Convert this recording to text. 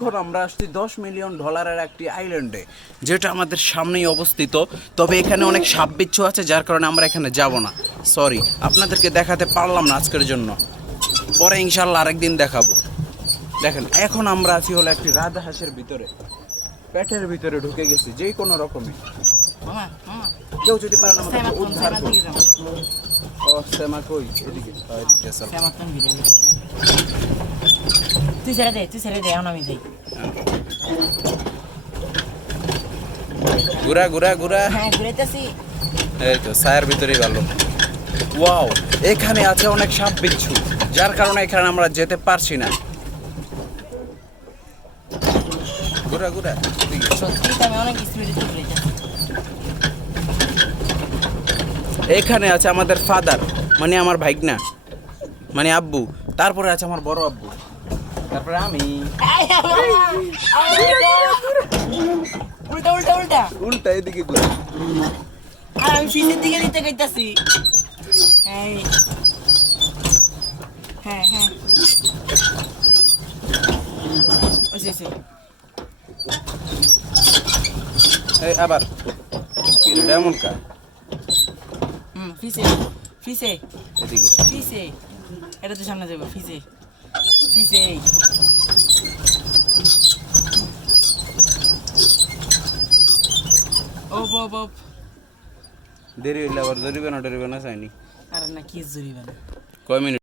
এখন আমরা আসছি $10 মিলিয়ন একটি আইল্যান্ডে, যেটা আমাদের সামনেই অবস্থিত। তবে এখানে অনেক সাপ বিচ্ছু আছে, যার কারণে আমরা এখানে যাব না। সরি, আপনাদেরকে দেখাতে পারলাম না আজকের জন্য। পরে ইনশাল্লাহ আরেকদিন দেখাবো। দেখেন, এখন আমরা আছি হলো একটি রাজহাঁসের ভিতরে, পেটের ভিতরে ঢুকে গেছি যে কোনো রকমে। কেউ যদি পারেন আমাদেরকে উদ্ধার করুন। ও সেমা কই? এদিকে এদিকে চল। তুই ছেড়ে দে এখন আমি যাই। ঘুরা ঘুরা ঘুরা। হ্যাঁ ঘুরাইতেছি। এই তো ছায়ার ভিতরেই ভালো। ওয়াও, এখানে আছে অনেক সাপ বিচ্ছু, যার কারণে এখানে আমরা যেতে পারছি না। ঘুরা ঘুরা। সত্যি তো আমি অনেক স্পিডে ঘুরাইতেছি। এখানে আছে আমাদের ফাদার, মানে আমার ভাইগনা, মানে আব্বু। তারপরে আছে আমার বড় আব্বু, তারপরে আমি। উল্টা উল্টা উল্টা উল্টা এদিকে ঘুরে। আর আমি ফিসের দিকে দিতে কইতাছি। এই হ্যাঁ হ্যাঁ ওইসে এই আবার এমন কা ফিসে ফিসে এদিকে। ফিসে এটা তো সামনে যাবো। ফিসে ফিসে ও বাপ দেরি হইলে আবার ধরিবে না চাইনি। আরে না কি জরিবে না। কয় মিনিট?